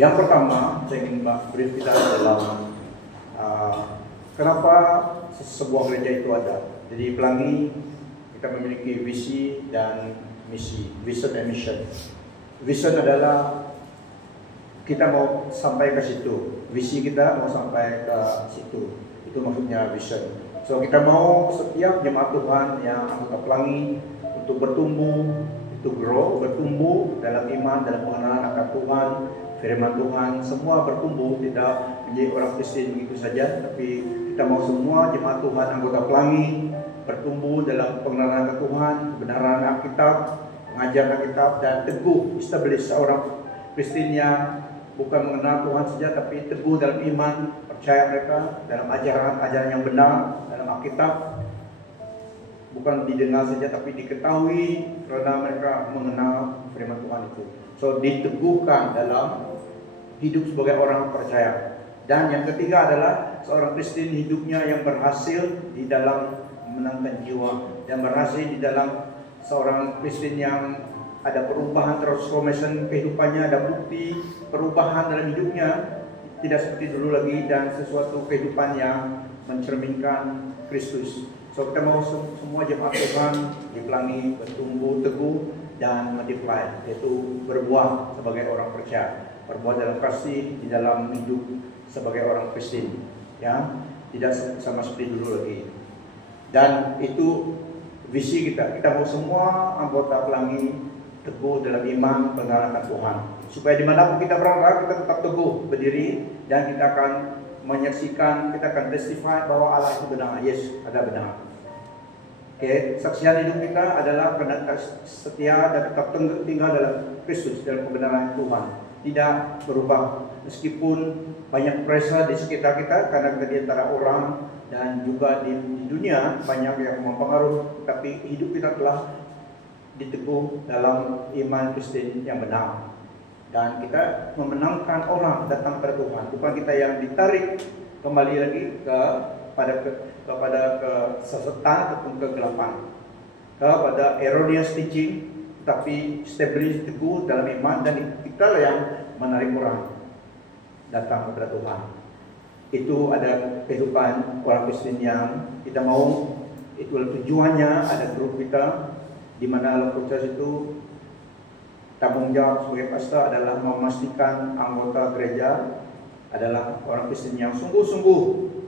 Yang pertama, saya ingin beri kita dalam kenapa sebuah gereja itu ada. Jadi Pelangi kita memiliki visi dan misi, vision and mission. Vision adalah kita mau sampai ke situ, visi kita mau sampai ke situ. Itu maksudnya vision. So kita mau setiap jemaat Tuhan yang anggota Pelangi untuk bertumbuh, to grow, bertumbuh dalam iman, dalam pengenalan akan Tuhan, firman Tuhan, semua bertumbuh, tidak menjadi orang Kristen begitu saja, tapi kita mau semua jemaat Tuhan, anggota Pelangi, bertumbuh dalam pengenalan akan Tuhan, kebenaran Alkitab, pengajaran Alkitab, dan teguh, establish seorang Kristen yang bukan mengenal Tuhan saja, tapi teguh dalam iman, percaya mereka dalam ajaran-ajaran yang benar, dalam Alkitab, bukan didengar saja tapi diketahui karena mereka mengenal firman Tuhan itu. So diteguhkan dalam hidup sebagai orang percaya. Dan yang ketiga adalah seorang Kristen hidupnya yang berhasil di dalam memenangkan jiwa dan berhasil di dalam seorang Kristen yang ada perubahan, transformation kehidupannya, ada bukti perubahan dalam hidupnya, tidak seperti dulu lagi, dan sesuatu kehidupan yang mencerminkan Kristus. So kita mau semua jemaat Tuhan di Pelangi bertumbuh teguh dan multiply, yaitu berbuah sebagai orang percaya, berbuah dalam kasih di dalam hidup sebagai orang Kristen, ya, tidak sama seperti dulu lagi. Dan itu visi kita. Kita mau semua anggota Pelangi teguh dalam iman, pengenalan Tuhan, supaya dimanapun kita berada kita tetap teguh berdiri, dan kita akan menyaksikan, kita akan testify bahwa Allah itu benar, yes, ada benar. Saksian hidup kita adalah karena setia dan tetap tinggal dalam Kristus, dalam kebenaran Tuhan, tidak berubah meskipun banyak pressure di sekitar kita, karena kita di antara orang dan juga di dunia banyak yang mempengaruhi, tapi hidup kita telah diteguh dalam iman Kristen yang benar. Dan kita memenangkan orang datang kepada Tuhan, bukan kita yang ditarik kembali lagi kepada kesesatan ataupun kegelapan, kepada erroneous teaching, tapi establish teguh dalam iman, dan kita yang menarik orang datang kepada Tuhan. Itu ada kehidupan orang Kristen yang kita mau, itu tujuannya. Ada grup kita di mana dalam proses itu tanggung jawab sebagai pastor adalah memastikan anggota gereja adalah orang Kristen yang sungguh-sungguh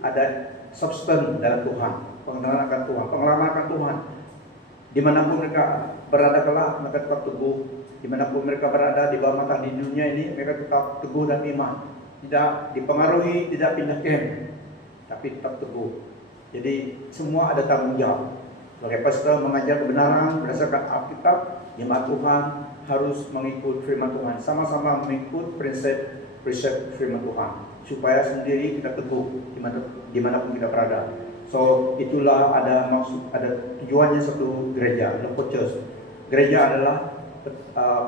ada substance dalam Tuhan, pengenalan akan Tuhan, pengalaman akan Tuhan. Dimanapun mereka berada kelak, mereka tetap teguh. Dimanapun mereka berada di bawah mata di dunia ini, mereka tetap teguh dan iman, tidak dipengaruhi, tidak pindah camp, tapi tetap teguh. Jadi semua ada tanggung jawab. Sebagai pastor mengajar kebenaran berdasarkan Alkitab, jemaat Tuhan harus mengikut firman Tuhan, sama-sama mengikut prinsip firman Tuhan, supaya sendiri kita teguh dimanapun kita berada. So itulah ada maksud, ada tujuannya satu gereja, local church. Gereja adalah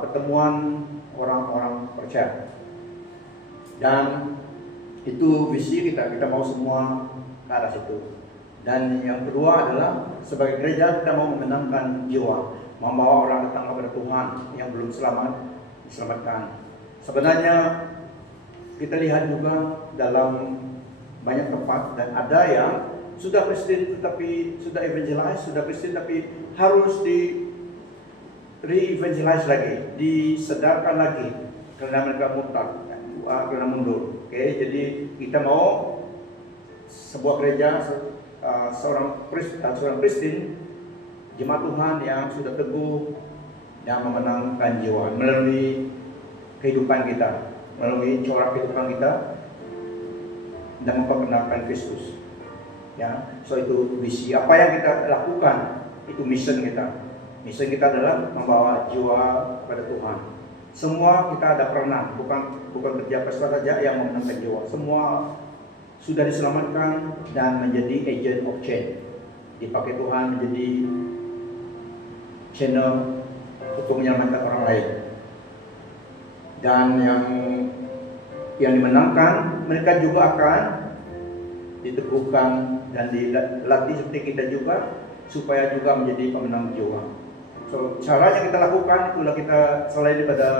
pertemuan orang-orang percaya, dan itu visi kita. Kita mau semua ke arah situ. Dan yang kedua adalah sebagai gereja kita mau menenangkan jiwa, membawa orang datang kepada Tuhan yang belum diselamatkan. Sebenarnya kita lihat juga dalam banyak tempat, dan ada yang sudah Kristen tetapi sudah evangelize, sudah Kristen tapi harus di re-evangelize lagi, disedarkan lagi karena mereka murtad, karena mundur. Jadi kita mau sebuah gereja, seorang Kristen, jemaat Tuhan yang sudah teguh dan memenangkan jiwa melalui kehidupan kita, melalui corak kehidupan kita, dan memperkenalkan Kristus. Ya, so itu visi. Apa yang kita lakukan itu mission kita. Mission kita adalah membawa jiwa kepada Tuhan. Semua kita ada peranan, bukan kerja pastor saja yang memenangkan jiwa. Semua sudah diselamatkan dan menjadi agent of change, dipakai Tuhan menjadi channel untuk menyelamatkan orang lain. Dan yang dimenangkan, mereka juga akan diteguhkan dan dilatih seperti kita juga, supaya juga menjadi pemenang jiwa. So caranya kita lakukan itulah, kita selain daripada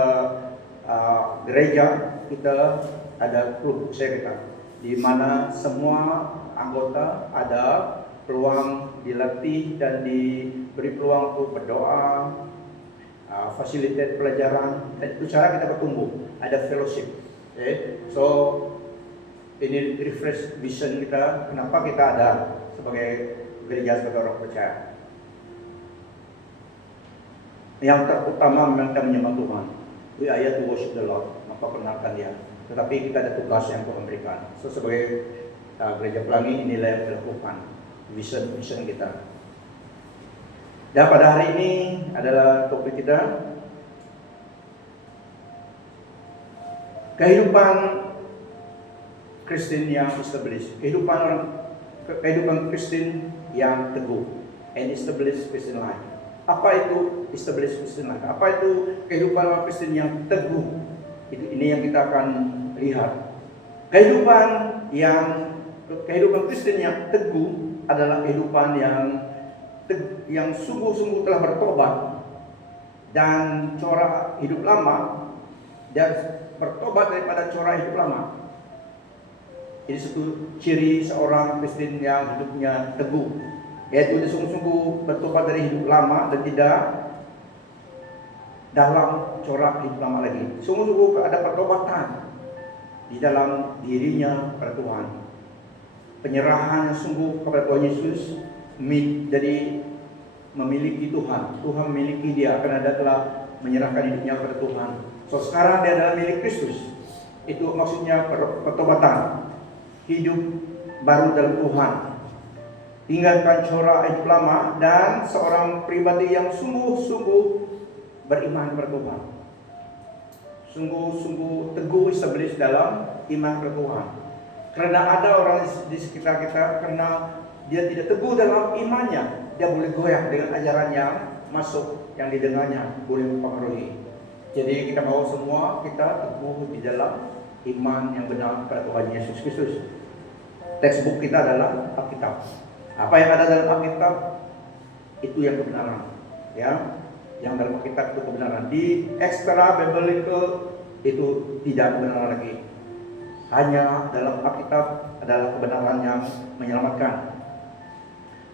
gereja, kita ada klub syarikat di mana semua anggota ada peluang dilatih dan diberi peluang untuk berdoa, fasilitas pelajaran, dan itu cara kita bertumbuh. Ada fellowship. So ini refresh vision kita, kenapa kita ada sebagai gereja, sebagai orang percaya. Yang terutama memang kita menyembah Tuhan. We are here to worship the Lord, maka perkenalkan Dia. Tetapi kita ada tugas yang Tuhan berikan. So sebagai gereja Pelangi, inilah yang kita lakukan, vision kita. Dan pada hari ini adalah topik kita, kehidupan Kristen yang established, kehidupan Kristen yang teguh, and established Christian life. Apa itu established Christian life? Apa itu kehidupan orang Kristen yang teguh? Ini yang kita akan lihat. Kehidupan Kristen yang teguh adalah kehidupan yang sungguh-sungguh telah bertobat dan corak hidup lama, dan bertobat daripada corak hidup lama. Ini satu ciri seorang Kristen yang hidupnya teguh, yaitu dia sungguh-sungguh bertobat dari hidup lama dan tidak dalam corak hidup lama lagi. Sungguh-sungguh ada pertobatan di dalam dirinya kepada Tuhan. Penyerahan yang sungguh kepada Tuhan Yesus, jadi memiliki Tuhan. Tuhan memiliki dia karena dia telah menyerahkan hidupnya kepada Tuhan. So sekarang dia adalah milik Kristus. Itu maksudnya pertobatan. Hidup baru dalam Tuhan. Tinggalkan corak hidup lama dan seorang pribadi yang sungguh-sungguh beriman kepada Tuhan. Sungguh-sungguh teguh established dalam iman kepada Tuhan. Karena ada orang di sekitar kita, karena dia tidak teguh dalam imannya, dia boleh goyah dengan ajaran yang masuk, yang didengarnya, boleh mempengaruhi. Jadi kita mau semua kita teguh di dalam iman yang benar kepada Tuhan Yesus Kristus. Textbook kita adalah Alkitab. Apa yang ada dalam Alkitab itu yang kebenaran, ya. Yang dalam Alkitab itu kebenaran. Di extra biblical itu tidak kebenaran lagi. Hanya dalam Alkitab adalah kebenaran yang menyelamatkan.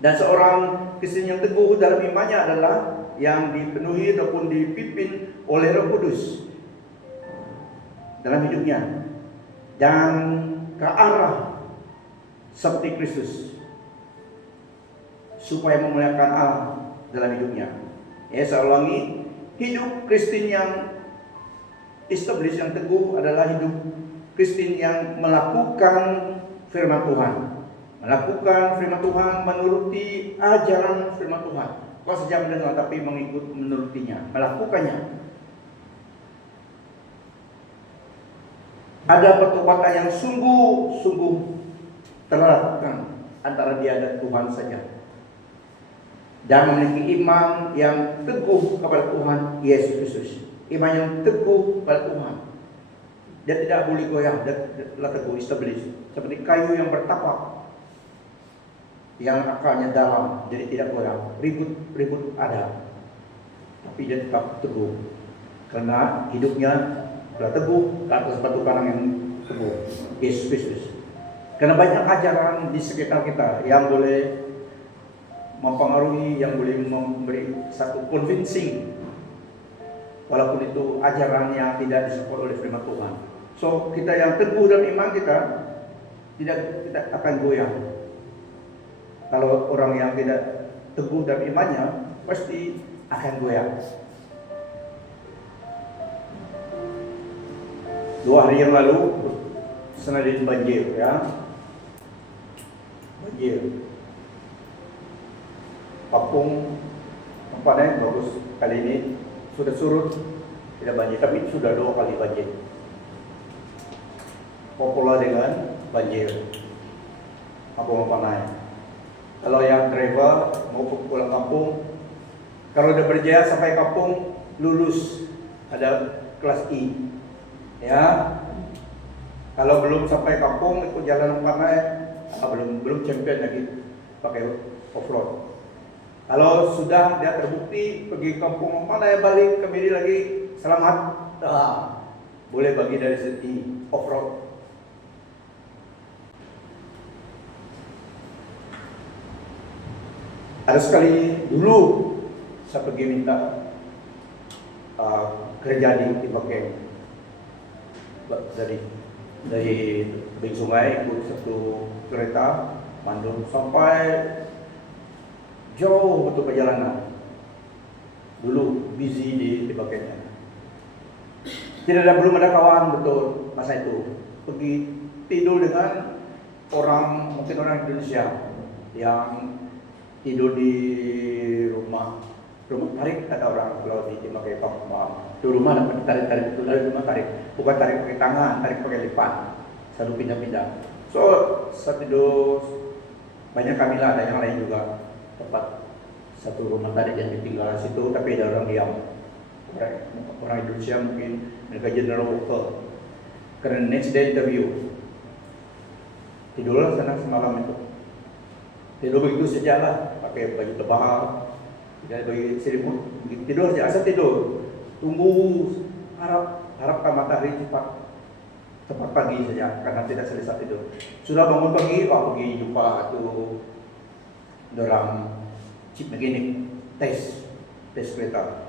Dan seorang Kristen yang teguh dalam imannya adalah yang dipenuhi ataupun dipimpin oleh Roh Kudus dalam hidupnya, dan ke arah seperti Kristus, supaya memuliakan Allah dalam hidupnya. Saya ulangi, hidup Kristen yang established, yang teguh adalah hidup Kristen yang melakukan firman Tuhan. Melakukan firman Tuhan, menuruti ajaran firman Tuhan. Kau saja mendengar tapi menurutinya, melakukannya. Ada pertobatan yang sungguh-sungguh terlakukan antara dia dan Tuhan saja. Dan memiliki iman yang teguh kepada Tuhan Yesus Kristus. Iman yang teguh kepada Tuhan. Dia tidak boleh goyah, dia telah teguh, established. Seperti kayu yang bertapak, yang akarnya dalam, jadi tidak goyah. Ribut ada, tapi dia tetap teguh, karena hidupnya telah teguh ke atas batu karang yang teguh, Yesus Kristus. Karena banyak ajaran di sekitar kita yang boleh mempengaruhi, yang boleh memberi satu convincing, walaupun itu ajaran yang tidak disupport oleh firman Tuhan. So kita yang teguh dalam iman kita tidak akan goyah. Kalau orang yang tidak teguh dalam imannya pasti akan goyah. 2 hari yang lalu Senadin banjir, ya. Banjir. Kampung tempatnya bagus, kali ini sudah surut, tidak banjir, tapi sudah 2 kali banjir. Populer dengan banjir. Kampung Panai. Kalau yang driver mau pulang kampung, kalau udah berjaya sampai kampung, lulus, ada kelas I, ya. Kalau belum sampai kampung ikut jalan Panai, belum champion lagi pakai off-road. Kalau sudah dia terbukti pergi kampung Panai, balik kembali lagi selamat, boleh bagi dari segi off-road. Ada sekali dulu saya pergi minta kerja di Bakem, dari tebing sungai ikut satu kereta Bandung sampai jauh betul perjalanan. Dulu busy di Bakemnya. Belum ada kawan betul masa itu. Pergi tidur dengan mungkin orang Indonesia yang tidur di rumah tarik, kata orang kalau di Bakem di rumah dapat tarik itu dari rumah tarik, bukan tarik pakai tangan, tarik pakai lipat, selalu pindah-pindah. So saya tidur, banyak kami lah, ada yang lain juga tempat satu rumah tarik yang ditinggal di situ, tapi ada orang diam, orang Indonesia mungkin mereka general worker. Karena next day interview, tidurlah sana semalam itu. Tidur begitu saja lah, pakai baju tebal, tidak bagi selimut, tidur saja, asal tidur. Tunggu, harapkan matahari tepat pagi saja, karena tidak selesai tidur. Sudah bangun pagi, pergi jumpa itu dalam chip mekanik tes kereta.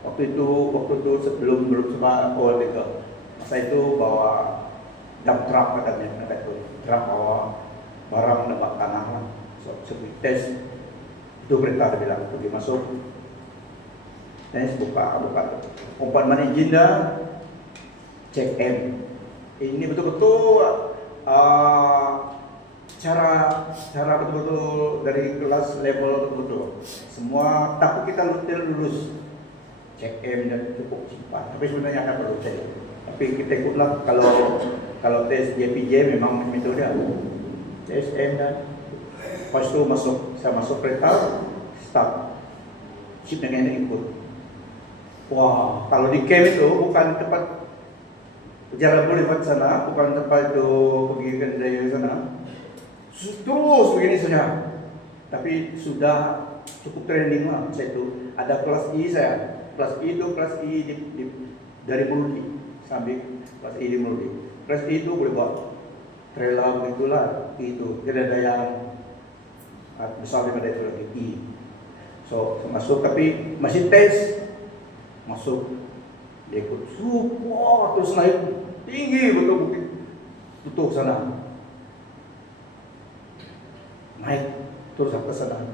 Waktu itu sebelum sempat awal itu, masa itu bawa dump truck katanya, itu truk bawa barang nembak tanah lah. So tes itu kereta dia bilang pergi masuk. Tes buka umpan mana izin dah, cek M. Ini betul-betul cara betul-betul dari kelas level betul-betul. Semua takut kita lulus cek M dan cukup simpan. Tapi sebenarnya ada perlu cek. Tapi kita ikutlah kalau tes JPJ memang metode tes M dan pas itu saya masuk kereta, start chip dengan yang ikut. Wah, kalau di camp itu bukan tempat jalan boleh sana, bukan tempat itu pergi ke daerah sana. Terus begini saja. Tapi sudah cukup trending lah saya itu. Ada kelas I saya. Kelas I dari Multi sampai kelas I di Multi. Kelas I itu boleh buat trailer begitulah itu. Tidak ada yang besar daripada itu lagi I. So masuk tapi masih tes. Masuk, dia ikut wah, terus naik tinggi betul bukit tutup sana, naik terus sampai sana.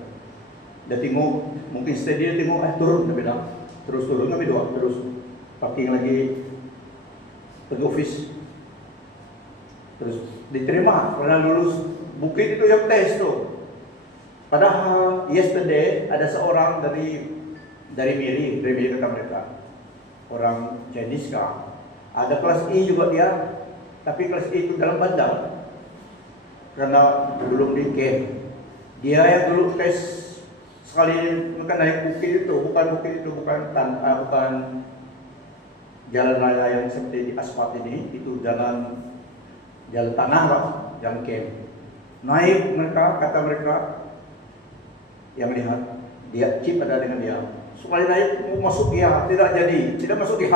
Dia tengok mungkin steady, dia tengok turun, dia bilang terus turun, kami doang terus parking lagi pergi office, terus diterima karena lulus bukit itu yang tes tuh. Padahal yesterday ada seorang dari Miri kata mereka, orang Chinese kah? Ada kelas I juga dia, tapi kelas I itu dalam bandar, karena belum di camp. Dia yang dulu tes sekali mereka naik bukit itu, bukan jalan raya yang seperti di aspal ini, itu jalan tanah lah, jalan camp. Naik mereka, kata mereka yang lihat dia chip ada dengan dia. Sekali naik mau masuk dia tidak masuk dia,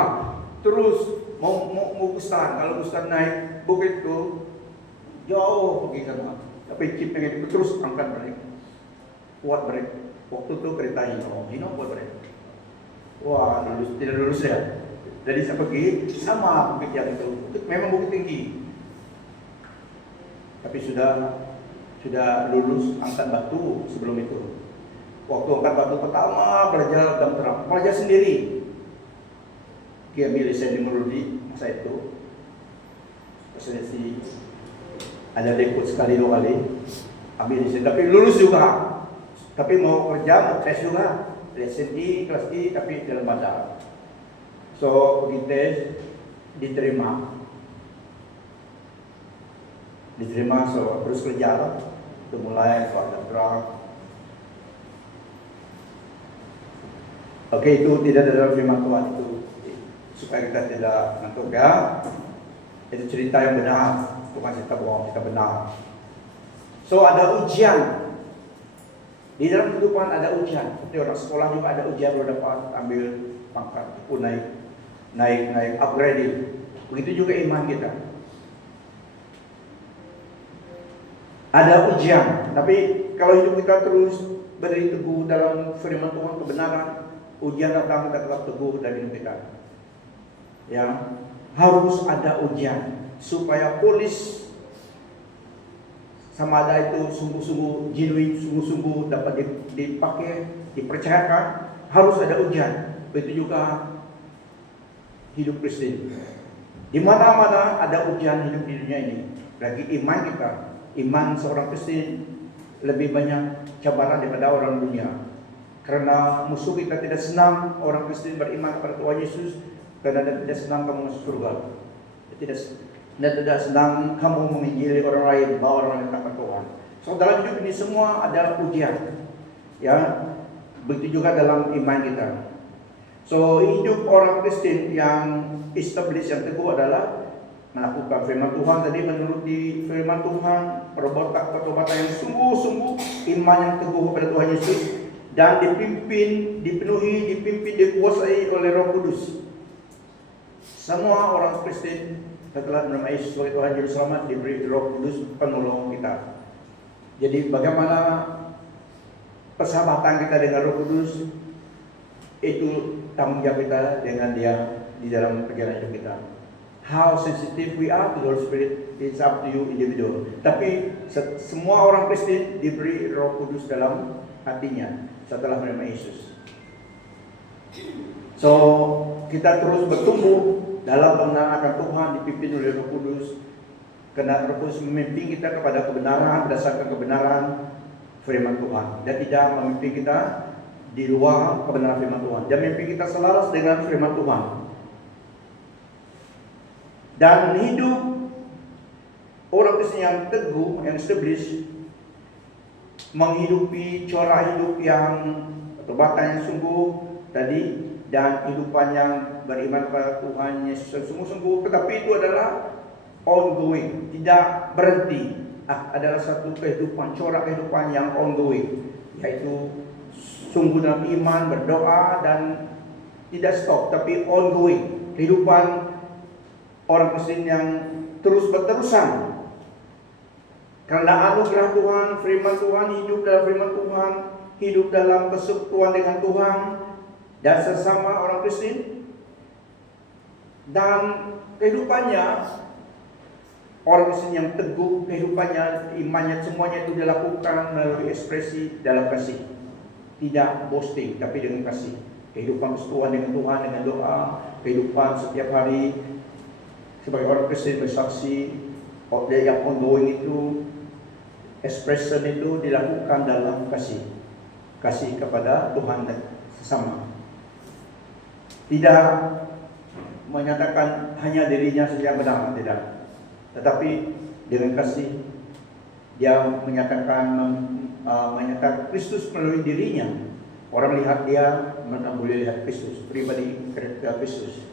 terus mau Gustan. Kalau Gustan naik bukit itu jauh pergi sana, tapi chip dengan itu terus angkat balik, kuat balik. Waktu itu kereta Hino kuat balik. Wah, tidak lulus ya. Jadi saya pergi sama bukit yang itu memang bukit tinggi, tapi sudah lulus angkat batu sebelum itu. Waktu angkat batu pertama belajar dalam terang, belajar sendiri. Dia ambil lesen di Merudi masa itu. Presidensi ada ikut sekali 2 kali, ambil lesen, tapi lulus juga. Tapi mau kerja, mau tes juga, lesen I, kelas I, tapi dalam bandar. So pergi tes, diterima, so terus kerja lah. Itu mulai pada terang. Oke, itu tidak dalam firman Tuhan itu, supaya kita tidak ngantuk ya. Itu cerita yang benar, bukan cerita bohong, cerita benar. So ada ujian. Di dalam kehidupan ada ujian. Seperti orang sekolah juga ada ujian, kalau dapat ambil pangkat, pun naik upgrading. Begitu juga iman kita. Ada ujian, tapi kalau hidup kita terus berdiri teguh dalam firman Tuhan kebenaran, ujian datang kita tetap teguh dari hidup kita. Ya, harus ada ujian supaya polis sama ada itu sungguh-sungguh genuine, sungguh-sungguh dapat dipakai, dipercayakan, harus ada ujian. Begitu juga hidup Kristen. Di mana-mana ada ujian hidup di dunia ini. Bagi iman kita, iman seorang Kristen lebih banyak cabaran daripada orang dunia. Karena musuh kita tidak senang orang Kristen beriman kepada Tuhan Yesus, karena dia tidak senang kamu masuk surga. Dia tidak senang kamu menginjili orang lain, bawa orang lain kepada Tuhan. So dalam hidup ini semua ada ujian. Ya, begitu juga dalam iman kita. So hidup orang Kristen yang established, yang teguh adalah melakukan firman Tuhan tadi, menuruti firman Tuhan, pertobatan yang sungguh-sungguh, iman yang teguh kepada Tuhan Yesus, dan dipimpin, dikuasai oleh Roh Kudus. Semua orang Kristen setelah menerima Yesus sebagai Tuhan Juru Selamat diberi Roh Kudus penolong kita. Jadi bagaimana persahabatan kita dengan Roh Kudus, itu tanggung jawab kita dengan Dia di dalam perjalanan hidup kita. How sensitive we are to the Holy Spirit, it's up to you individual. Tapi semua orang Kristen diberi Roh Kudus dalam hatinya setelah menerima Yesus. So kita terus bertumbuh dalam pengenalan akan Tuhan, dipimpin oleh Roh Kudus. Karena Roh Kudus memimpin kita kepada kebenaran berdasarkan kebenaran firman Tuhan, dan tidak memimpin kita di luar kebenaran firman Tuhan. Dan memimpin kita selaras dengan firman Tuhan. Dan hidup orang Kristen yang teguh, yang established, menghidupi corak hidup yang pertobatan yang sungguh tadi, dan kehidupan yang beriman kepada Tuhan Yesus sungguh-sungguh, tetapi itu adalah ongoing, tidak berhenti. Adalah satu kehidupan, corak kehidupan yang ongoing, yaitu sungguh dalam iman, berdoa, dan tidak stop, tapi ongoing. Kehidupan orang Kristen yang terus berterusan. Karena anugerah Tuhan, firman Tuhan, hidup dalam firman Tuhan, hidup dalam persekutuan dengan Tuhan dan sesama orang Kristen. Dan kehidupannya orang Kristen yang teguh, kehidupannya, imannya, semuanya itu dilakukan melalui ekspresi dalam kasih. Tidak boasting, tapi dengan kasih. Kehidupan persekutuan dengan Tuhan, dengan doa, kehidupan setiap hari sebagai orang Kristen bersaksi, yang ongoing itu, expression itu dilakukan dalam kasih. Kasih kepada Tuhan dan sesama. Tidak menyatakan hanya dirinya saja yang benar, tidak. Tetapi dengan kasih dia menyatakan Kristus melalui dirinya. Orang lihat dia, mereka boleh lihat Kristus, pribadi Kristus.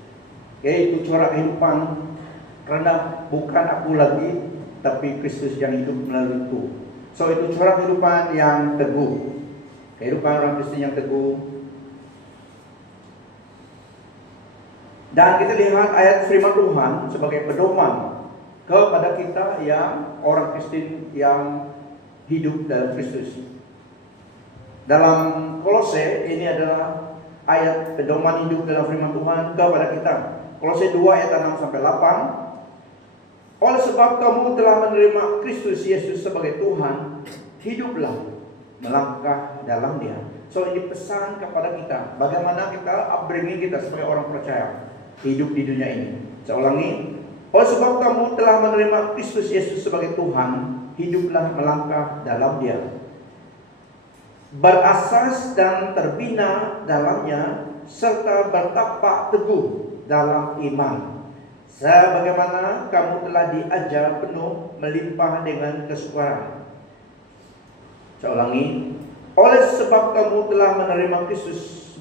Yaitu corak kehidupan, karena bukan aku lagi, tapi Kristus yang hidup melalui itu. So itu corak kehidupan yang teguh, kehidupan orang Kristen yang teguh. Dan kita lihat ayat firman Tuhan sebagai pedoman kepada kita yang orang Kristen yang hidup dalam Kristus. Dalam Kolose, ini adalah ayat pedoman hidup dalam firman Tuhan kepada kita. Kolose 2 ayat 6 sampai 8. Oleh sebab kamu telah menerima Kristus Yesus sebagai Tuhan, hiduplah melangkah dalam Dia. So ini pesan kepada kita, bagaimana kita upbringing kita sebagai orang percaya hidup di dunia ini. Saya ulangi, oleh sebab kamu telah menerima Kristus Yesus sebagai Tuhan, hiduplah melangkah dalam Dia, berasas dan terbina dalamnya, serta bertapak teguh dalam iman, sebagaimana kamu telah diajar penuh melimpah dengan kesukaran. Saya ulangi, oleh sebab kamu telah menerima Kristus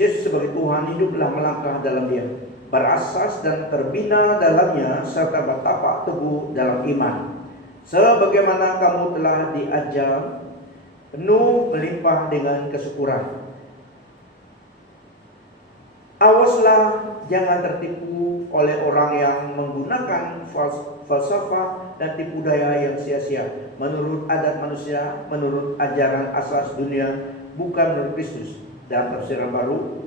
Yesus sebagai Tuhan, hiduplah melangkah dalam Dia, berasas dan terbina dalamnya, serta bertapak teguh dalam iman, sebagaimana kamu telah diajar penuh melimpah dengan kesyukuran. Awaslah jangan tertipu oleh orang yang menggunakan falsafah dan tipu daya yang sia-sia, menurut adat manusia, menurut ajaran asas dunia, bukan menurut Kristus. Dalam tafsiran baru,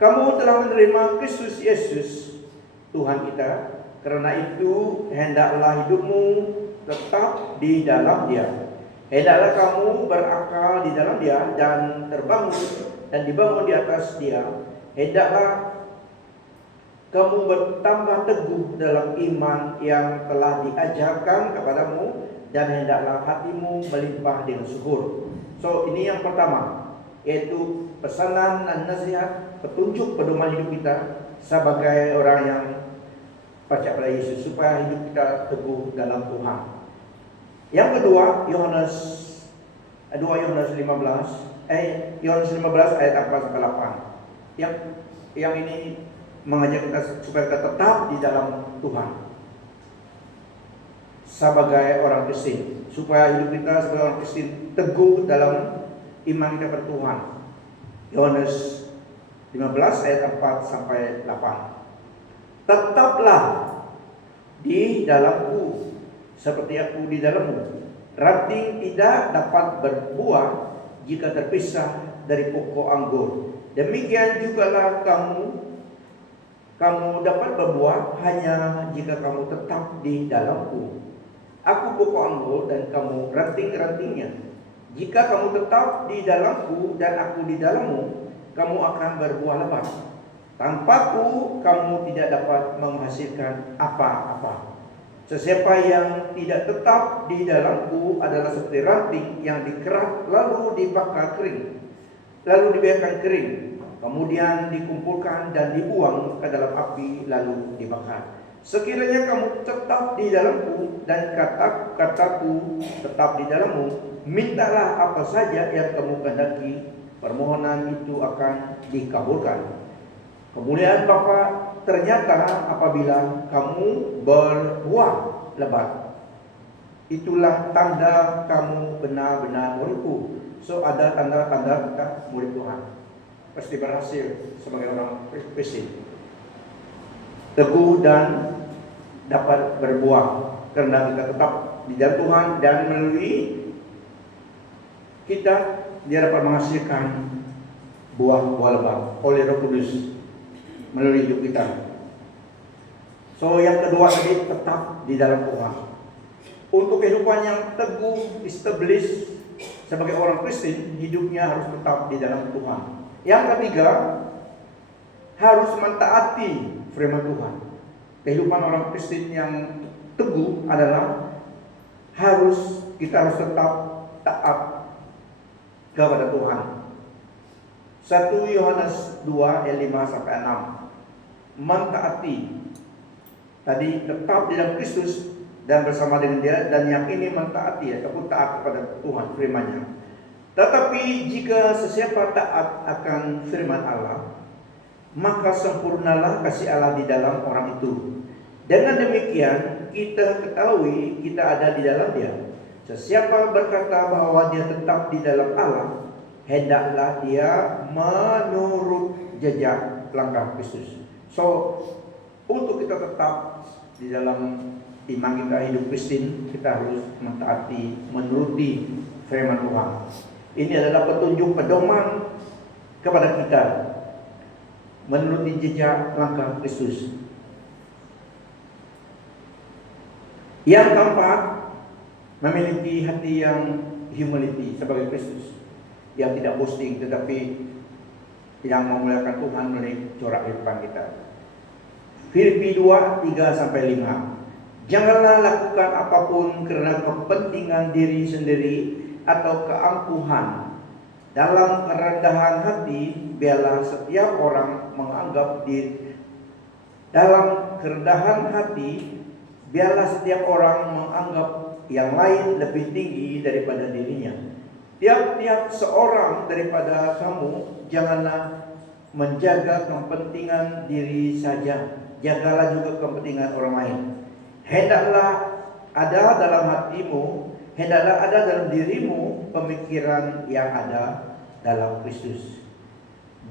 kamu telah menerima Kristus Yesus Tuhan kita, karena itu hendaklah hidupmu tetap di dalam Dia. Hendaklah kamu berakal di dalam Dia dan terbangun dan dibangun di atas Dia. Hendaklah kamu bertambah teguh dalam iman yang telah diajarkan kepadamu, dan hendaklah hatimu melimpah dengan syukur. So, ini yang pertama, yaitu pesanan dan nasihat, petunjuk pedoman hidup kita sebagai orang yang percaya pada Yesus, supaya hidup kita teguh dalam Tuhan. Yang kedua, Yohanes 15 ayat 4-8. Yang ini mengajak kita supaya kita tetap di dalam Tuhan sebagai orang Kristen, supaya hidup kita sebagai orang Kristen teguh dalam iman kita kepada Tuhan. Yohanes 15 ayat 4-8. Tetaplah di dalamku seperti aku di dalammu. Ranting tidak dapat berbuah jika terpisah dari pokok anggur. Demikian jugalah kamu dapat berbuah hanya jika kamu tetap di dalamku. Aku pokok anggur dan kamu ranting-rantingnya. Jika kamu tetap di dalamku dan aku di dalammu, kamu akan berbuah lebat. Tanpaku kamu tidak dapat menghasilkan apa-apa. Sesiapa yang tidak tetap di dalamku adalah seperti ranting yang dikerat lalu dibakar kering, lalu dibiarkan kering, kemudian dikumpulkan dan dibuang ke dalam api lalu dibakar. Sekiranya kamu tetap di dalamku dan kataku tetap di dalammu, mintalah apa saja yang kamu kehendaki, permohonan itu akan dikabulkan. Kemuliaan Bapa ternyata apabila kamu berbuah lebat. Itulah tanda kamu benar-benar muridku. So, ada tanda-tanda kita murid Tuhan. Pasti berhasil sebagai orang Kristen. Teguh dan dapat berbuah karena kita tetap di dalam Tuhan, dan melalui kita dia dapat menghasilkan buah-buah lebat oleh Roh Kudus melalui hidup kita. So, yang kedua tadi, tetap di dalam Tuhan. Untuk kehidupan yang teguh, established sebagai orang Kristen, hidupnya harus tetap di dalam Tuhan. Yang ketiga, harus mentaati firman Tuhan. Kehidupan orang Kristen yang teguh adalah kita harus tetap taat kepada Tuhan. 1 Yohanes 2 ayat 5-6. Mentaati. Tadi tetap di dalam Kristus dan bersama dengan Dia, dan yang ini mentaati ataupun taat kepada Tuhan firman-Nya. Tetapi jika sesiapa taat akan firman Allah, maka sempurnalah kasih Allah di dalam orang itu. Dengan demikian kita ketahui kita ada di dalam Dia. Sesiapa berkata bahwa dia tetap di dalam Allah, hendaklah dia menurut jejak langkah Kristus. So, untuk kita tetap di dalam iman kita, hidup Kristen, kita harus mentaati, menuruti firman Tuhan. Ini adalah petunjuk pedoman kepada kita menuruti jejak langkah Kristus. Yang keempat, memiliki hati yang humility sebagai Kristus, yang tidak boasting tetapi yang memuliakan Tuhan melalui corak kehidupan kita. Filipi 2:3-5. Janganlah lakukan apapun karena kepentingan diri sendiri atau keangkuhan. Dalam kerendahan hati, biarlah setiap orang menganggap diri. Dalam kerendahan hati, biarlah setiap orang menganggap yang lain lebih tinggi daripada dirinya. Tiap-tiap seorang daripada kamu janganlah menjaga kepentingan diri saja, jagalah juga kepentingan orang lain. Hendaklah ada dalam hatimu, hendaklah ada dalam dirimu pemikiran yang ada dalam Kristus.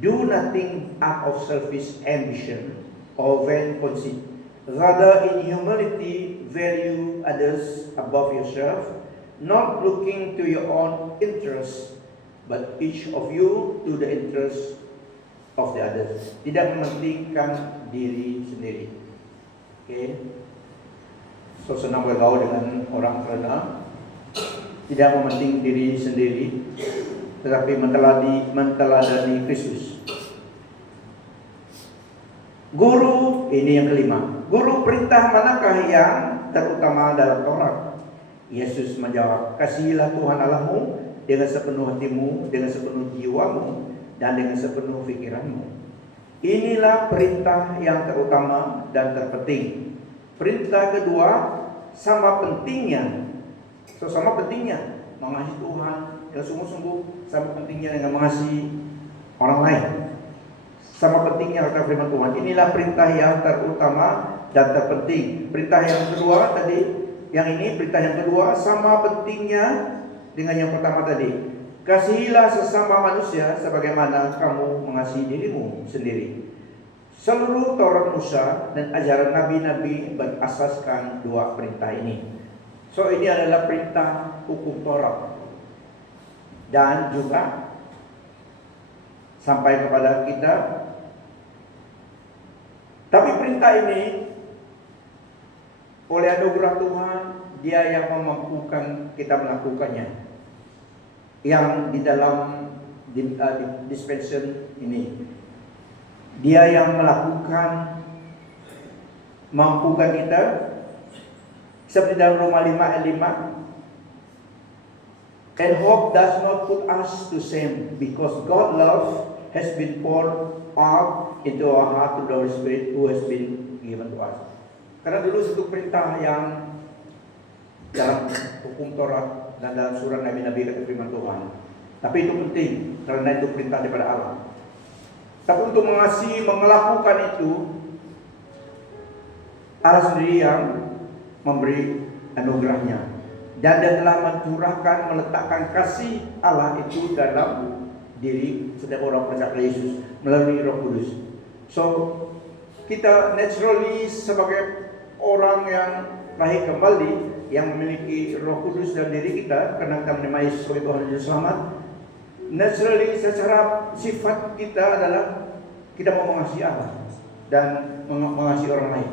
Do nothing out of selfish ambition, or vain conceit. Rather, in humility, value others above yourself, not looking to your own interests, but each of you to the interest of the others. Tidak mementingkan diri sendiri. Okay. So senang bergaul dengan orang karena tidak mementing diri sendiri, tetapi menteladani Kristus. Guru, ini yang kelima. Guru, perintah manakah yang terutama dalam Taurat? Yesus menjawab, kasihilah Tuhan Allahmu dengan sepenuh hatimu, dengan sepenuh jiwamu, dan dengan sepenuh pikiranmu. Inilah perintah yang terutama dan terpenting. Perintah kedua sama pentingnya. Sama pentingnya mengasihi Tuhan yang sungguh-sungguh, sama pentingnya dengan mengasihi orang lain. Sama pentingnya kata firman Tuhan. Inilah perintah yang terutama dan terpenting. Perintah yang kedua tadi, yang ini perintah yang kedua sama pentingnya dengan yang pertama tadi. Kasihilah sesama manusia sebagaimana kamu mengasihi dirimu sendiri. Seluruh Taurat Musa dan ajaran nabi-nabi berasaskan dua perintah ini. So ini adalah perintah hukum Taurat dan juga sampai kepada kita. Tapi perintah ini oleh anugerah Tuhan, Dia yang memampukan kita melakukannya. Yang di dalam dispensation ini, Dia yang mampukan kita. Seperti dalam Roma 5 ayat 5. And hope does not put us to shame, because God's love has been poured out into our heart through the Holy Spirit who has been given to us. Karena dulu satu perintah yang dalam hukum Taurat dan dalam surat Nabi-Nabi kata firman Tuhan. Tapi itu penting karena itu perintah daripada Allah. Tapi untuk mengasihi, melakukan itu, Allah sendiri yang memberi anugerahnya. Dan Dia telah mencurahkan, meletakkan kasih Allah itu dalam diri setiap orang percaya Yesus melalui Roh Kudus. So kita naturally sebagai orang yang lahir kembali, yang memiliki Roh Kudus dalam diri kita, karena kita menerima Yesus sebagai Tuhan dan Juru Selamat, naturally secara sifat kita adalah kita mau mengasihi Allah dan mengasihi orang lain.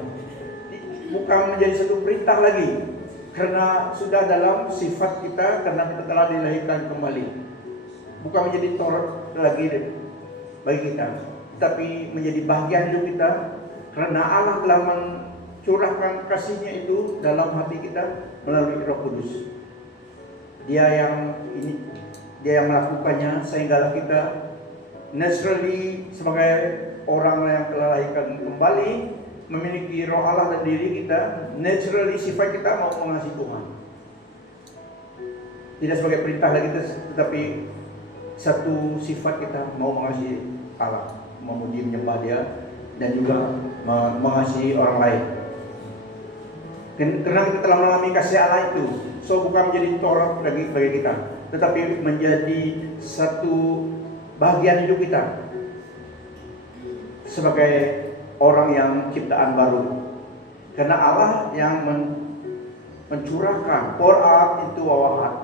Bukan menjadi satu perintah lagi, karena sudah dalam sifat kita, karena kita telah dilahirkan kembali. Bukan menjadi Taurat lagi bagi kita, tapi menjadi bagian hidup kita, karena Allah telah mencurahkan kasih-Nya itu dalam hati kita melalui Roh Kudus. Dia yang melakukannya, sehingga kita naturally sebagai orang yang telah dilahirkan kembali, memiliki Roh Allah dalam diri kita, naturally sifat kita mau mengasihi Tuhan. Tidak sebagai perintah lagi, tetapi satu sifat kita mau mengasihi Allah, memuji menyembah Dia, dan juga mengasihi orang lain. Karena kita telah mengalami kasih Allah itu, so bukan menjadi Taurat bagi kita, tetapi menjadi satu bagian hidup kita sebagai orang yang ciptaan baru. Karena Allah yang mencurahkan, pour out into our heart,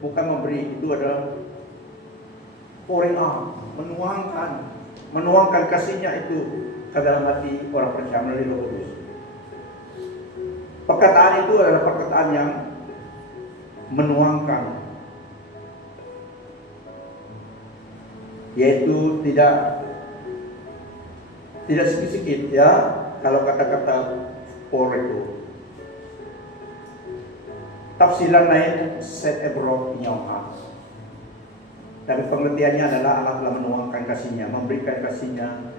bukan memberi, itu adalah pouring out, menuangkan kasih-Nya itu ke dalam hati orang percaya melalui Roh Kudus. Perkataan itu adalah perkataan yang menuangkan, yaitu tidak sedikit-sedikit ya, kalau kata-kata pour itu. Tafsiran lain set abroad in your heart. Tapi pengertiannya adalah Allah telah menuangkan kasih-Nya, memberikan kasih-Nya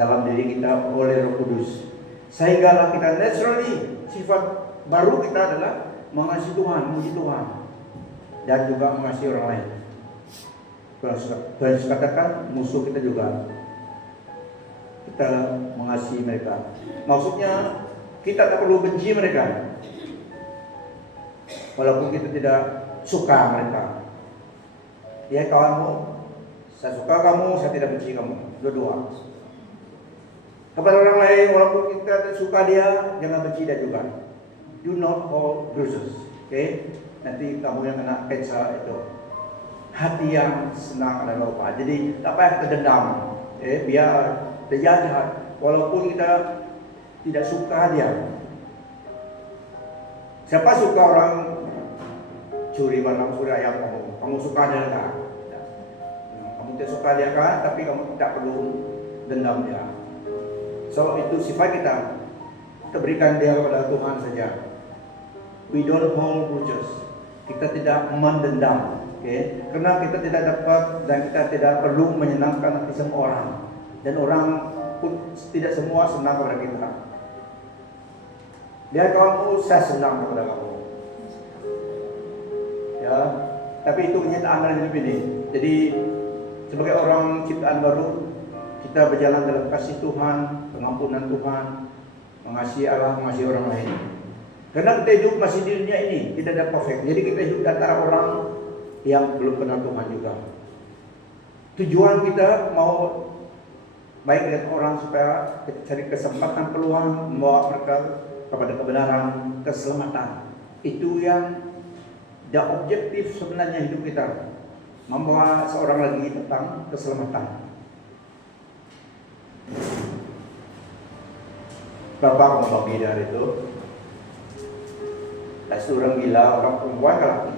dalam diri kita oleh Roh Kudus. Sehingga kita naturally, sifat baru kita adalah mengasihi Tuhan, memuji Tuhan, dan juga mengasihi orang lain. Tuhan katakan musuh kita juga kita mengasihi mereka. Maksudnya kita tak perlu benci mereka, walaupun kita tidak suka mereka. Ya kawanmu, saya suka kamu, saya tidak benci kamu, dua-dua. Kepada orang lain, walaupun kita suka dia, jangan benci dia juga. Do not hold grudges. Okay? Nanti kamu yang kena cancer itu. Hati yang senang adalah lupa. Jadi tak payah kita dendam. Biar dia jahat. Walaupun kita tidak suka dia. Siapa suka orang curi barang curi ayam kamu? Kamu suka dia kan? Kamu tidak suka dia kan? Tapi kamu tidak perlu dendam dia. So itu sifat kita. Kita berikan dia kepada Tuhan saja. We don't hold grudges. Kita tidak mendendam. Okay? Karena kita tidak dapat dan kita tidak perlu menyenangkan hati semua orang. Dan orang pun tidak semua senang kepada kita. Dia kamu, saya senang kepada kamu. Ya, tapi itu kenyataan dalam hidup ini. Jadi sebagai orang ciptaan baru, kita berjalan dalam kasih Tuhan, pengampunan Tuhan, mengasihi Allah, mengasihi orang lain. Karena kita hidup masih di dunia ini, tidak ada perfect. Jadi kita hidup di antara orang yang belum kenal Tuhan juga. Tujuan kita mau baik dengan orang supaya cari kesempatan peluang membawa mereka kepada kebenaran, keselamatan. Itu yang objektif sebenarnya hidup kita, membawa seorang lagi tentang keselamatan. Bapak mau bagi dari itu, ada seorang gila, orang perempuan kan laki.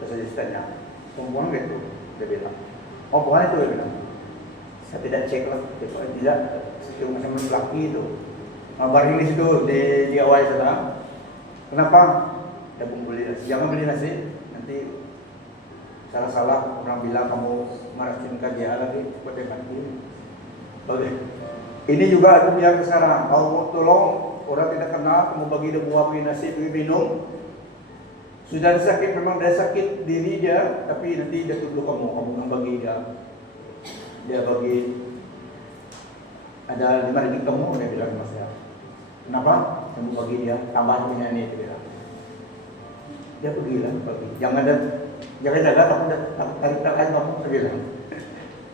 Terus saya tanya, perempuan gitu, dia bilang, oh perempuan itu, dia bilang. Saya tidak cek lah, tidak, itu macam laki itu. Baring di situ di awal sana. Kenapa? Kita beli nasi. Jangan beli nasi. Nanti salah-salah orang bilang kamu meracunkan dia lagi. Buat dia mati. Oke. Ini juga aku bilang sekarang. Mau tolong orang tidak kenal, kamu bagi dia buah beli nasi, beli minum. Sudah sakit, memang dia sakit diri dia, tapi nanti dia tuduh kamu yang bagi dia. Dia bagi ada 5 ringgit kamu, dia bilang sama saya. Kenapa? Kamu bagi dia, tambah punya ini, dia bilang. Dia pergilah, pergi. Jangan jaga, takut tarik kamu, dia bilang.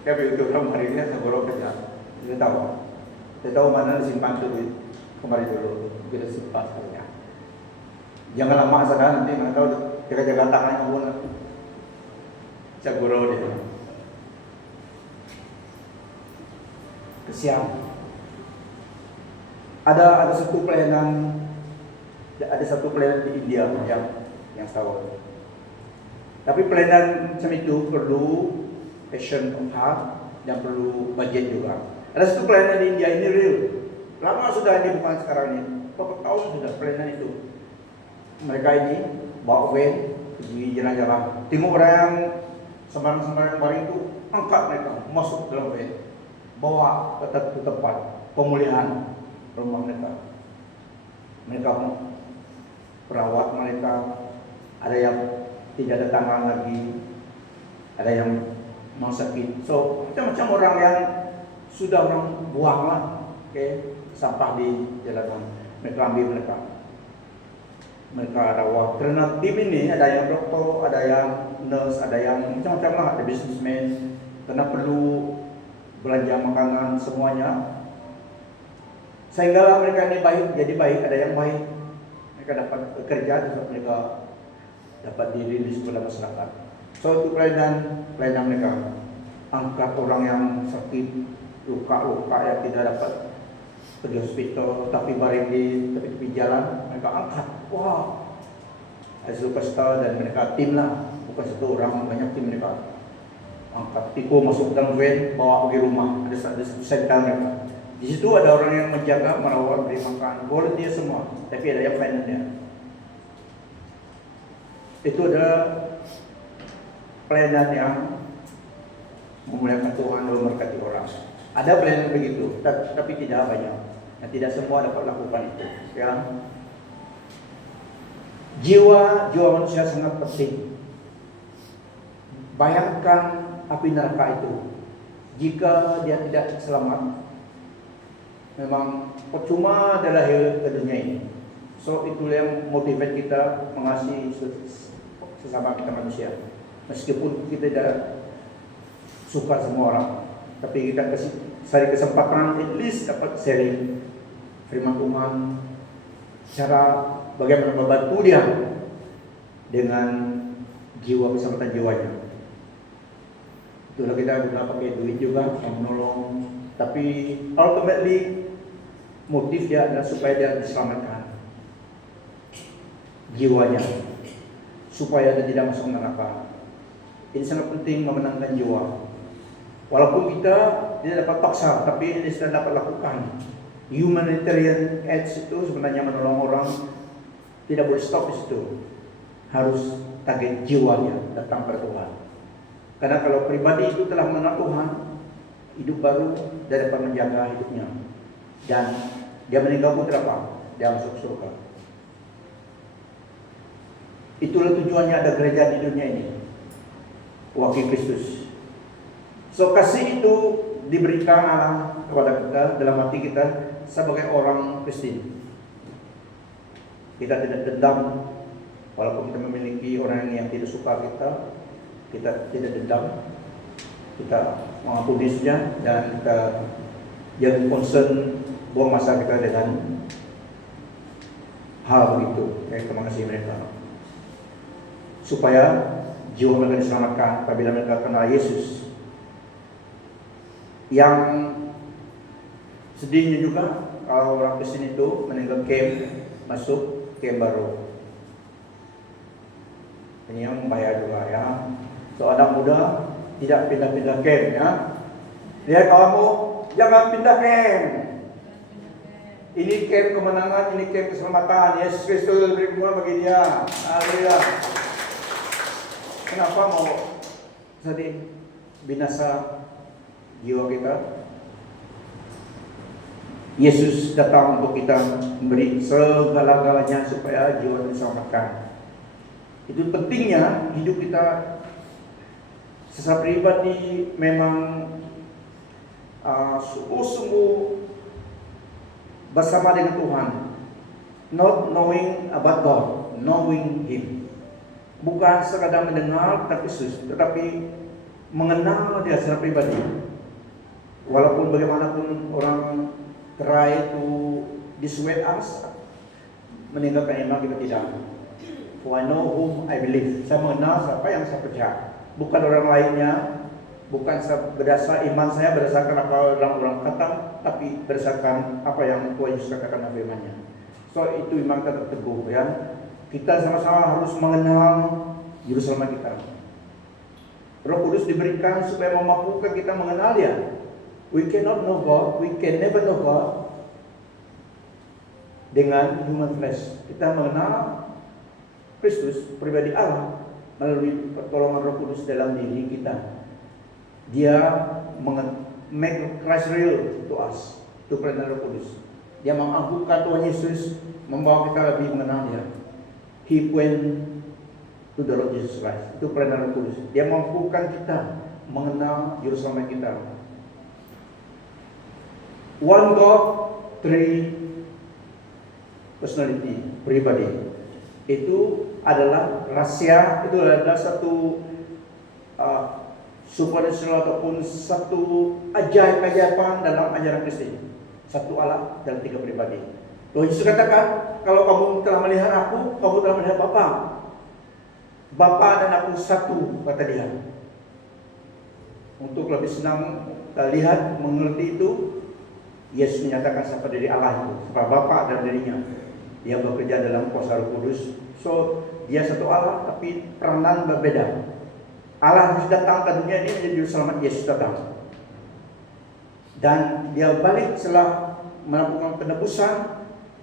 Tapi untuk orang hari ini saya borong kerja. Dia tahu mana disimpan tu duit kemarin dulu, kita simpan saja. Jangan lama sana, nanti mana tahu jaga tangan kamu nanti. Saya borong dia. Kesian. Ada satu pelayanan di India yang tahu. Tapi pelayanan macam itu perlu passion of heart dan perlu budget juga. Ada satu pelayanan di India ini real. Lama sudah ini, bukan sekarang ini. Berapa tahun sudah pelayanan itu. Mereka ini bawa van pergi jalan-jalan. Tengok orang yang sembarang baring itu, angkat mereka masuk dalam van, bawa ke tempat pemulihan rumah mereka. Mereka perawat mereka, ada yang tidak ada tangan lagi, ada yang mau sakit. So macam-macam orang yang sudah orang buang lah, sampah di jalanan. Mereka ambil mereka rawat. Karena tim ini ada yang dokter, ada yang nurse, ada yang macam-macam lah, ada businessman. Karena perlu belanja makanan semuanya. Sehingga mereka ini baik, jadi baik, ada yang baik. Mereka dapat bekerja, mereka dapat dirilis kepada masyarakat. So itu pelayanan mereka. Angkat orang yang sakit, luka-luka yang tidak dapat pergi hospital, tapi baring di tepi jalan, mereka angkat. Wah, ada superstar dan mereka tim lah, bukan satu orang, banyak tim mereka. Angkat, pikul masuk dalam van, bawa pergi rumah. Ada satu center mereka. Di situ ada orang yang menjaga, merawat, beri makan, volunteer semua, tapi ada yang finance-nya. Itu adalah pelayanan yang memuliakan Tuhan dan memberkati orang. Ada pelayanan begitu, tapi tidak banyak. Dan tidak semua dapat lakukan itu. Ya. Jiwa manusia sangat penting. Bayangkan api neraka itu. Jika dia tidak selamat, memang percuma adalah hidup ke dunia ini. So itulah yang motivate kita mengasihi sesama kita manusia. Meskipun kita tidak suka semua orang, tapi kita kasih cari kesempatan at least dapat sharing firman Tuhan, cara bagaimana membantu dia dengan jiwa keselamatan jiwanya. Itulah kita guna pakai duit juga yang menolong, tapi ultimately motif dia adalah supaya dia diselamatkan jiwanya, supaya dia tidak masuk neraka. Ini sangat penting memenangkan jiwa. Walaupun kita tidak dapat paksa, tapi ini sudah dapat lakukan. Humanitarian aids itu sebenarnya menolong orang, tidak boleh stop di situ. Harus target jiwanya datang pada Tuhan. Karena kalau pribadi itu telah mengenal Tuhan, hidup baru, dia dapat menjaga hidupnya. Dan dia meninggal pun apa? Dia masuk surga. Itulah tujuannya ada gereja di dunia ini. Wakil Kristus. So kasih itu diberikan Allah kepada kita dalam hati kita sebagai orang Kristen. Kita tidak dendam, walaupun kita memiliki orang yang tidak suka kita tidak dendam. Kita mengampuni saja dan kita jangan concern buang masa kita dengan hal begitu. Kita mengasihi mereka supaya jiwa mereka diselamatkan apabila mereka kenal Yesus. Yang sedihnya juga kalau orang Kristen itu meninggal camp, masuk camp baru. Ini yang bahaya juga ya. So anak muda tidak pindah-pindah camp ya. Lihat kamu, jangan pindah camp. Ini camp kemenangan, ini camp keselamatan. Yesus Kristus beri semua bagi dia. Haleluya. Kenapa mau sedih binasa jiwa kita? Yesus datang untuk kita memberi segala-galanya supaya jiwa diselamatkan. Itu pentingnya hidup kita secara pribadi memang sungguh-sungguh bersama dengan Tuhan. Not knowing about God, knowing Him. Bukan sekadar mendengar tetapi mengenal dia secara pribadi. Walaupun bagaimanapun orang try to dissuade us meninggalkan iman, kita tidak. For I know whom I believe. Saya mengenal siapa yang saya percaya. Bukan orang lainnya, bukan berdasar iman saya berdasarkan apa orang-orang kata, tapi berdasarkan apa yang Tuhan Yesus katakan dalam firman-Nya. So itu iman kita teguh ya. Kita sama-sama harus mengenal juru selamat kita. Roh Kudus diberikan supaya memampukan kita mengenal Dia. We cannot know God, we can never know God dengan human flesh. Kita mengenal Kristus, pribadi Allah, melalui pertolongan Roh Kudus dalam diri kita. Dia make Christ real to us, itu perintah Roh Kudus. Dia mengakukan Tuhan Yesus, membawa kita lebih mengenal Dia. He went to the Lord Jesus Christ. Itu perintah Roh Kudus. Dia mampukan kita mengenal juru selamat kita. One God, three personality, pribadi. Itu adalah rahasia, itu adalah satu supernatural ataupun satu ajaib-ajaiban dalam ajaran Kristen. Satu Allah dalam tiga pribadi. Tuhan Yesus katakan, kalau kamu telah melihat aku, kamu telah melihat Bapa. Bapa dan aku satu, kata dia. Untuk lebih senang lihat, mengerti itu, Yesus menyatakan siapa diri Allah itu, siapa Bapa dan dirinya. Dia bekerja dalam kuasa Roh Kudus. So, dia satu Allah, tapi peranan berbeda. Allah harus datang ke dunia ini menjadi juru selamat. Yesus datang. Dan dia balik setelah melakukan penebusan.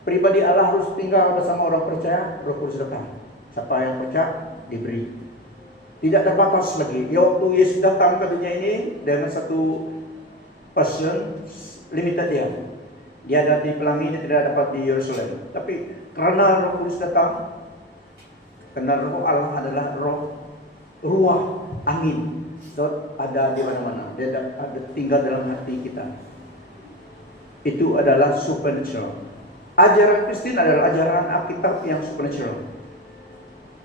Pribadi Allah harus tinggal bersama orang percaya. Roh Kudus datang. Siapa yang percaya diberi. Tidak terbatas lagi. Waktu Yesus datang ke dunia ini dengan satu person, limited dia. Dia ada di pelangi, ini tidak dapat di Yerusalem. Tapi karena Roh Kudus datang, karena Roh Allah adalah ruah angin, so, ada di mana-mana. Dia ada tinggal dalam hati kita. Itu adalah supernatural. Ajaran Kristen adalah ajaran Alkitab yang supernatural.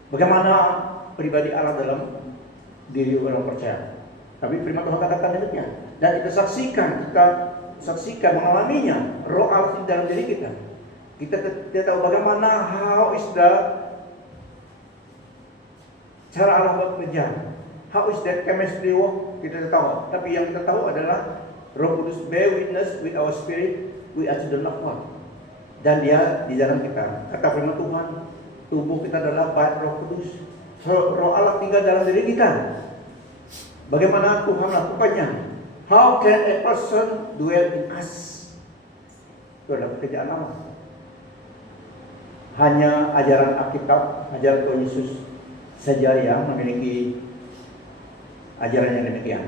Bagaimana pribadi Allah dalam diri orang percaya. Tapi firman Tuhan katakan demikian. Dan kita saksikan, kita saksikan, mengalaminya, Roh Allah di dalam diri kita. Kita tidak tahu bagaimana, how is the cara Allah bekerja, how is that chemistry work, kita tidak tahu. Tapi yang kita tahu adalah Roh Kudus bear witness with our spirit, we are children of God. Dan Dia di dalam kita. Kata firman Tuhan, tubuh kita adalah bait Roh Kudus. Roh Allah tinggal dalam diri kita. Bagaimana Tuhan melakukannya? How can a person dwell in us? Itu adalah pekerjaan Allah. Hanya ajaran Alkitab, ajaran Tuhan Yesus saja yang memiliki ajaran yang demikian.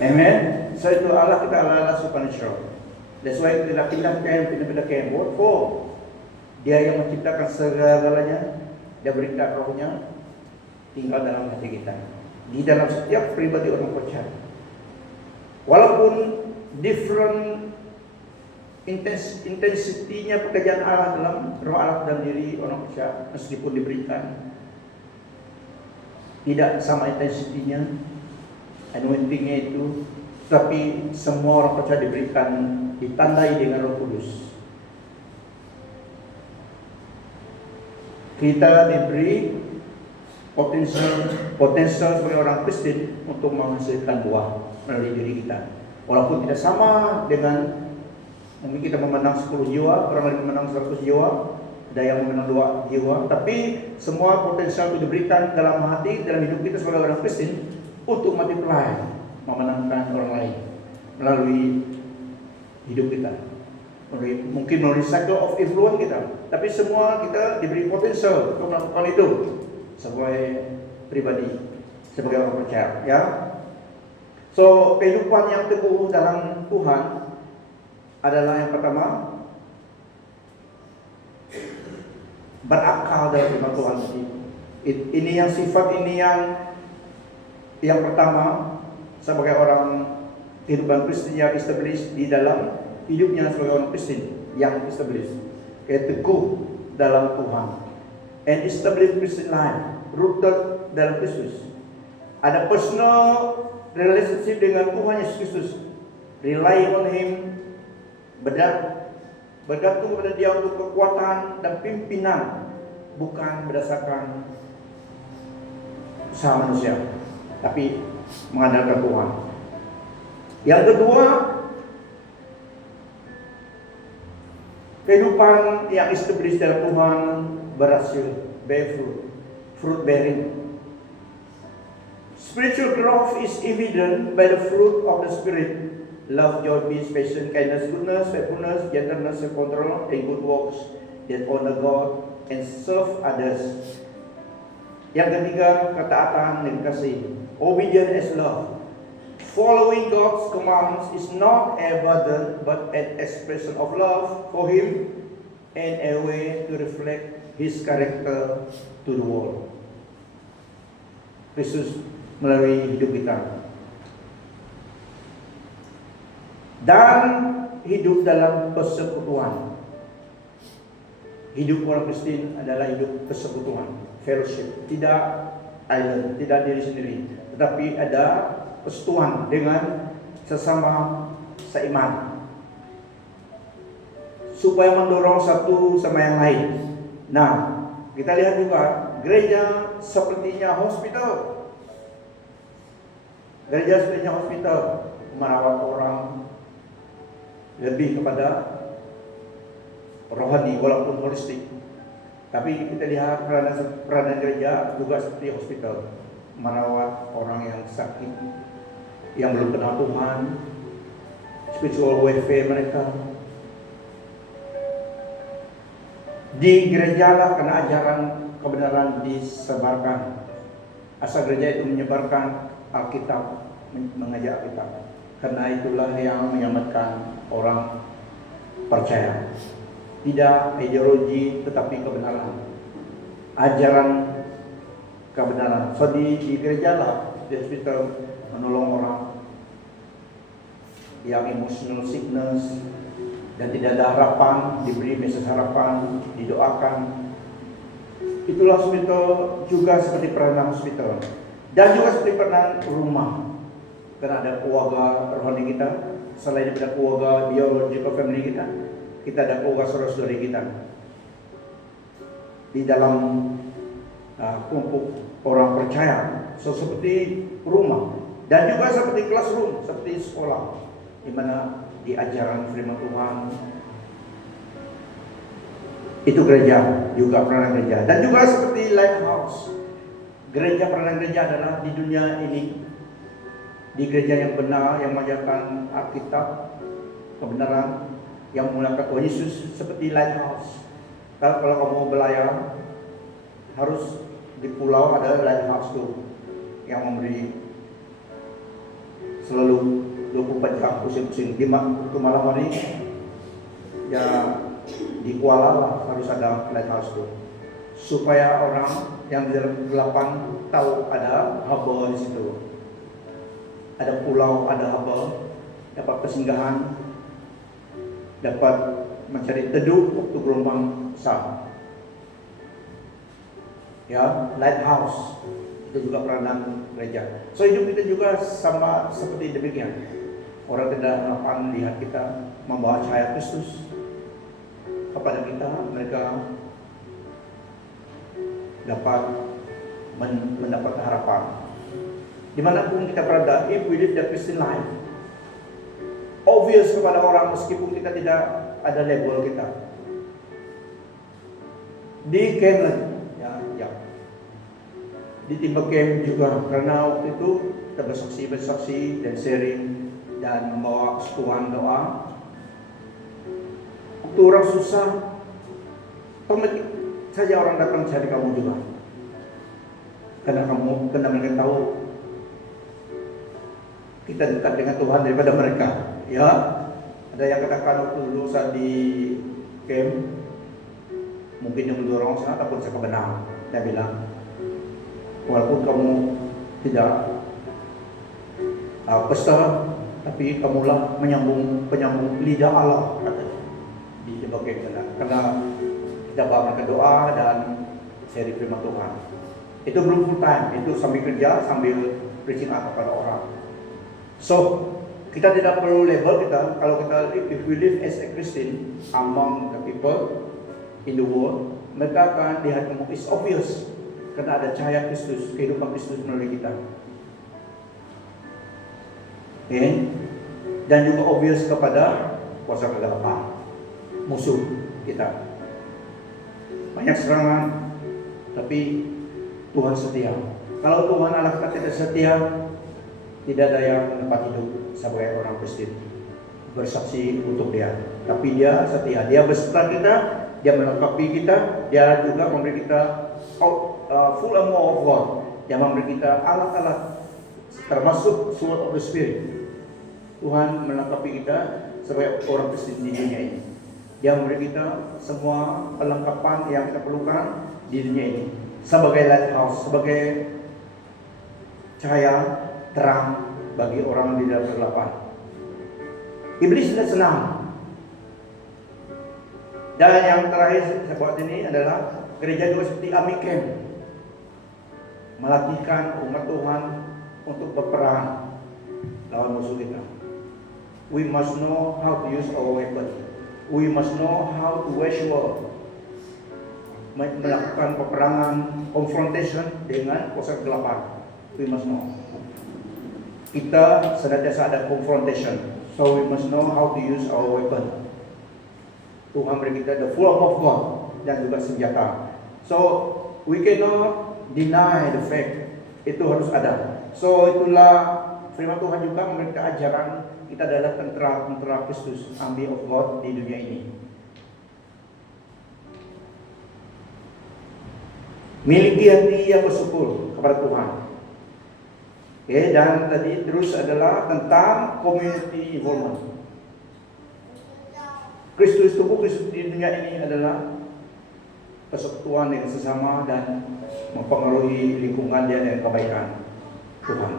Amen. So itu Allah kita adalah supernatural. That's why kita pindah-pindah what for? Dia yang menciptakan segala-galanya. Dia berikan rohnya tinggal dalam hati kita. Di dalam setiap pribadi orang percaya. Walaupun different intensitinya pekerjaan Allah dalam roh Allah dalam diri orang percaya, meskipun diberikan tidak sama intensitinya, anointingnya itu, tapi semua orang percaya diberikan, ditandai dengan Roh Kudus. Kita diberi potensial sebagai orang Kristen untuk menghasilkan buah melalui diri kita. Walaupun tidak sama dengan mungkin kita memenang 10 jiwa, orang lain memenang 100 jiwa, ada yang memenang 2 jiwa, tapi semua potensial itu diberikan dalam hati, dalam hidup kita sebagai orang Kristen untuk multiply, memenangkan orang lain melalui hidup kita. Mungkin melalui cycle of influence kita, tapi semua kita diberi potensial untuk melakukan itu sebagai pribadi, sebagai orang percaya, ya. So, kehidupan yang teguh dalam Tuhan adalah yang pertama, berakal dalam firman Tuhan. Ini yang sifat ini yang pertama sebagai orang kehidupan Kristen yang established di dalam hidupnya sebagai orang Kristen yang established, kayak teguh dalam Tuhan, and established Christian life, rooted dalam Kristus. Ada personal relationship dengan Tuhan Yesus Kristus, rely on Him, bergantung kepada Dia untuk kekuatan dan pimpinan, bukan berdasarkan usaha manusia, tapi mengandalkan Tuhan. Yang kedua, kehidupan yang established dalam Tuhan berhasil, bear fruit bearing. Spiritual growth is evident by the fruit of the Spirit: love, joy, peace, patience, kindness, goodness, faithfulness, gentleness, self-control, and good works that honor God and serve others. Yang ketiga, ketaatan dan kasih, obedience as love. Following God's commands is not a burden, but an expression of love for Him and a way to reflect His character to the world. Kristus melalui hidup kita. Dan hidup dalam persekutuan. Hidup orang Kristen adalah hidup persekutuan, fellowship, tidak island, tidak diri sendiri, tetapi ada persekutuan dengan sesama seiman, supaya mendorong satu sama yang lain. Nah, kita lihat juga gereja sepertinya hospital. Gereja sepertinya hospital, merawat orang, lebih kepada rohani walaupun holistik. Tapi kita lihat peranan gereja juga seperti hospital, merawat orang yang sakit, yang belum kenal Tuhan, spiritual welfare mereka. Di gereja lah karena ajaran kebenaran disebarkan. Asal gereja itu menyebarkan Alkitab, mengajak Alkitab. Karena itulah yang menyelamatkan orang percaya. Tidak ideologi tetapi kebenaran, ajaran kebenaran. So di gereja lah, di hospital, menolong orang yang emotional sickness dan tidak ada harapan, diberi mesej harapan, didoakan. Itulah hospital juga seperti peranan hospital, dan juga seperti peranan rumah. karena ada keluarga rohani kita, selain daripada keluarga biological family kita, kita ada keluarga saudara-saudari kita di dalam kelompok orang percaya. So, seperti rumah dan juga seperti classroom, seperti sekolah, di mana diajaran firman Tuhan. Itu gereja, juga peranan gereja. Dan juga seperti lighthouse. Gereja, peranan gereja adalah di dunia ini, di gereja yang benar, yang mengajarkan Alkitab, kebenaran, yang menggunakan Tuhan Yesus, seperti lighthouse. Kalau kamu belayar, harus di pulau ada lighthouse tuh, yang memberi selalu 24 jam pusing-pusing. Di waktu malam hari, ya di Kuala harus ada lighthouse tuh, supaya orang yang di dalam kegelapan tahu ada harbor di situ, ada pulau, ada harbor, dapat persinggahan, dapat mencari teduh waktu gelombang besar. Ya, lighthouse itu juga peranan gereja. So, hidup kita juga sama seperti demikian. Orang tidak dapat lihat kita membawa cahaya Kristus kepada kita, mereka dapat mendapat harapan. Dimanapun kita berada, if we live the Christian life, obvious kepada orang meskipun kita tidak ada label kita. Di camp, ya. Di timba camp juga, karena waktu itu kita bersaksi dan sharing dan membawa seruan doa. Waktu orang susah, otomatis saja orang datang cari kamu juga, karena mereka tahu kita dekat dengan Tuhan daripada mereka. Ya, ada yang katakan waktu dulu saat di camp, mungkin yang mendorong saya ataupun saya kebenar. Saya bilang, walaupun kamu tidak pesta, tapi kamulah penyambung lidah Allah, katanya di bagian sana. Karena kita banyak doa dan sharing firman Tuhan. Itu belum full time, itu sambil kerja, sambil preaching kepada orang. So, kita tidak perlu label kita. Kalau kita if we live as a Christian among the people in the world, mereka akan lihat kamu is obvious karena ada cahaya Kristus, kehidupan Kristus melalui kita. Okay? Dan juga obvious kepada kuasa kegelapan, musuh kita. Banyak serangan, tapi Tuhan setia. Kalau Tuhan Allah kita tidak setia, tidak ada yang dapat hidup sebagai orang Kristen bersaksi untuk Dia. Tapi Dia setia, Dia beserta kita, Dia melengkapi kita, Dia juga memberi kita full armor of God, Dia memberi kita alat-alat termasuk sword of the Spirit. Tuhan melengkapi kita sebagai orang Kristen di dunia ini. Dia memberi kita semua perlengkapan yang kita perlukan di dunia ini. Sebagai lighthouse, sebagai cahaya terang bagi orang di dalam kegelapan. Iblis tidak senang. Dan yang terakhir saya buat ini adalah gereja juga seperti army camp, melatihkan umat Tuhan untuk berperang lawan musuh kita. We must know how to use our weapon. We must know how to wage war, melakukan peperangan, confrontation dengan kuasa kegelapan. We must know. Kita senantiasa ada confrontation, so we must know how to use our weapon. Tuhan beri kita the full armor of God dan juga senjata. So we cannot deny the fact itu harus ada. So itulah firman Tuhan juga memberi ajaran kita adalah tentara Kristus, army of God di dunia ini. Miliki hati yang bersyukur kepada Tuhan. Okay, dan tadi terus adalah tentang community involvement. Kristus, tubuh Kristus di dunia ini adalah persekutuan dengan sesama dan mempengaruhi lingkungan dia dengan kebaikan Tuhan.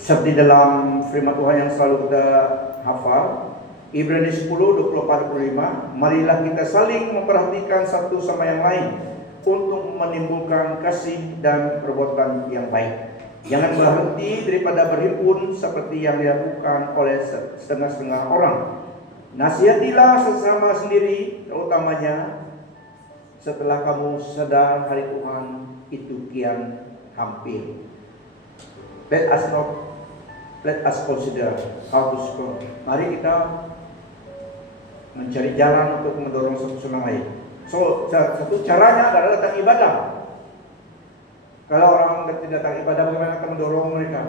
Seperti dalam firman Tuhan yang selalu kita hafal, Ibrani 10:24-25, marilah kita saling memperhatikan satu sama yang lain untuk menimbulkan kasih dan perbuatan yang baik. Jangan berhenti daripada berhimpun seperti yang dilakukan oleh setengah-setengah orang. Nasihatilah sesama sendiri, terutamanya setelah kamu sadar hari Tuhan itu kian hampir. Let us consider how to score. Mari kita mencari jalan untuk mendorong satu sama lain. So, satu caranya adalah datang ibadah. Kalau orang tidak datang ibadah, bagaimana kita mendorong mereka?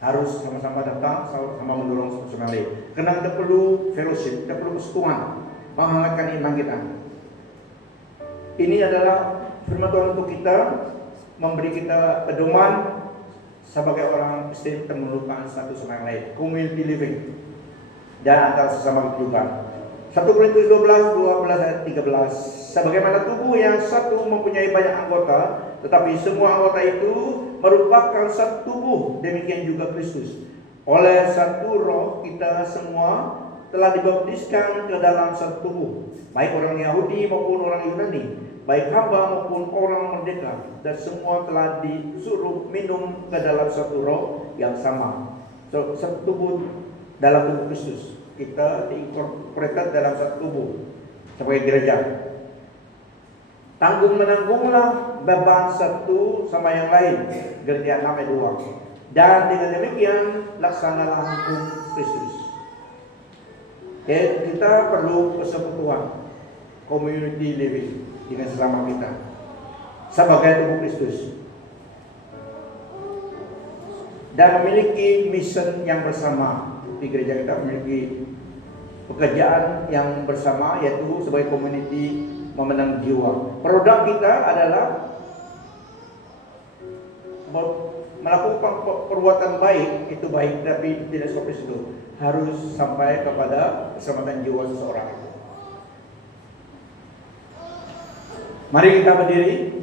Harus sama-sama datang, sama mendorong satu sama lain. Karena kita perlu fellowship, kita perlu persekutuan, menghangatkan iman kita. Ini adalah firman Tuhan untuk kita, memberi kita pedoman sebagai orang Kristen, kita memerlukan satu sama lain, community living, dan antara sesama kehidupan. 1 Korintus 12 ayat 13. Sebagaimana tubuh yang satu mempunyai banyak anggota, tetapi semua anggota itu merupakan satu tubuh, demikian juga Kristus. Oleh satu roh kita semua telah dibaptiskan ke dalam satu tubuh, baik orang Yahudi maupun orang Yunani, baik hamba maupun orang merdeka, dan semua telah disuruh minum ke dalam satu roh yang sama. So, satu tubuh dalam tubuh Kristus. Kita diinkorporasi dalam satu tubuh sebagai gereja. Tanggung menanggunglah beban satu sama yang lain. Gereja 6 ayat 2. Dan dengan demikian laksanalah hukum Kristus. Kita perlu persekutuan, community living dengan sesama kita sebagai tubuh Kristus, dan memiliki mission yang bersama. Di gereja kita memiliki pekerjaan yang bersama, yaitu sebagai community memenang jiwa. Produk kita adalah melakukan perbuatan baik, itu baik, tapi tidak seperti itu. Harus sampai kepada keselamatan jiwa seseorang itu. Mari kita berdiri.